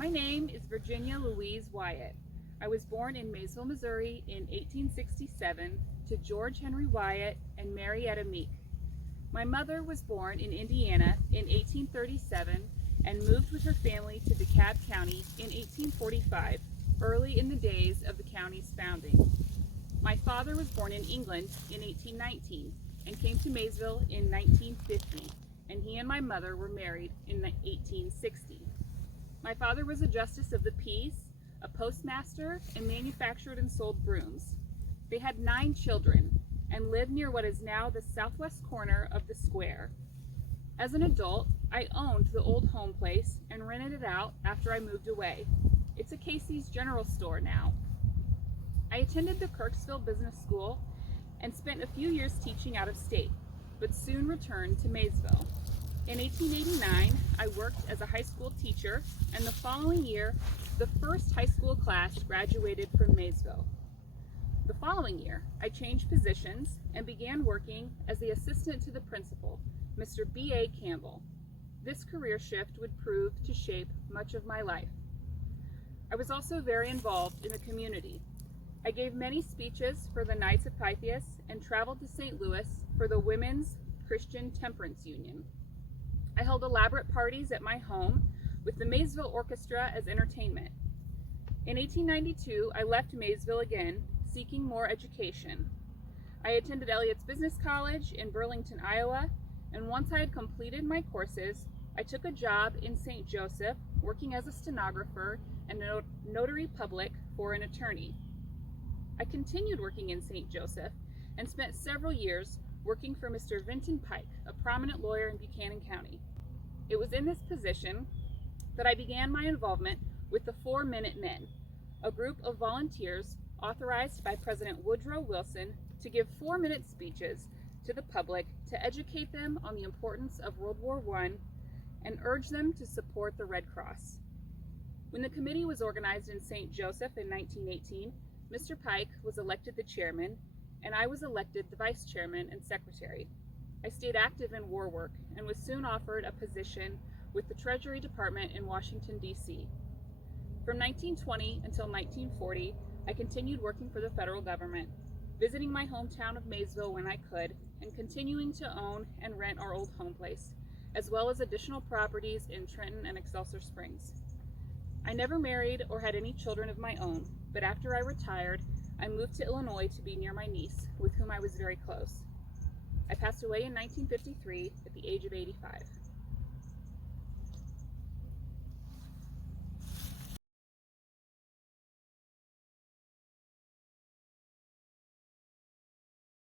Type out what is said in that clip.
My name is Virginia Louise Wyatt. I was born in Maysville, Missouri in 1867 to George Henry Wyatt and Marietta Meek. My mother was born in Indiana in 1837 and moved with her family to DeKalb County in 1845, early in the days of the county's founding. My father was born in England in 1819 and came to Maysville in 1950, and he and my mother were married in 1860. My father was a justice of the peace, a postmaster, and manufactured and sold brooms. They had 9 children and lived near what is now the southwest corner of the square. As an adult, I owned the old home place and rented it out after I moved away. It's a Casey's General Store now. I attended the Kirksville Business School and spent a few years teaching out of state, but soon returned to Maysville. In 1889, I worked as a high school teacher, and the following year, the first high school class graduated from Maysville. The following year, I changed positions and began working as the assistant to the principal, Mr. B.A. Campbell. This career shift would prove to shape much of my life. I was also very involved in the community. I gave many speeches for the Knights of Pythias and traveled to St. Louis for the Women's Christian Temperance Union. I held elaborate parties at my home with the Maysville Orchestra as entertainment. In 1892, I left Maysville again, seeking more education. I attended Elliott's Business College in Burlington, Iowa, and once I had completed my courses, I took a job in St. Joseph, working as a stenographer and a notary public for an attorney. I continued working in St. Joseph and spent several years working for Mr. Vinton Pike, a prominent lawyer in Buchanan County. It was in this position that I began my involvement with the 4-Minute Men, a group of volunteers authorized by President Woodrow Wilson to give 4-minute speeches to the public to educate them on the importance of World War I and urge them to support the Red Cross. When the committee was organized in St. Joseph in 1918, Mr. Pike was elected the chairman, and I was elected the vice chairman and secretary. I stayed active in war work and was soon offered a position with the Treasury Department in Washington, D.C. From 1920 until 1940, I continued working for the federal government, visiting my hometown of Maysville when I could, and continuing to own and rent our old home place, as well as additional properties in Trenton and Excelsior Springs. I never married or had any children of my own, but after I retired, I moved to Illinois to be near my niece, with whom I was very close. I passed away in 1953 at the age of 85.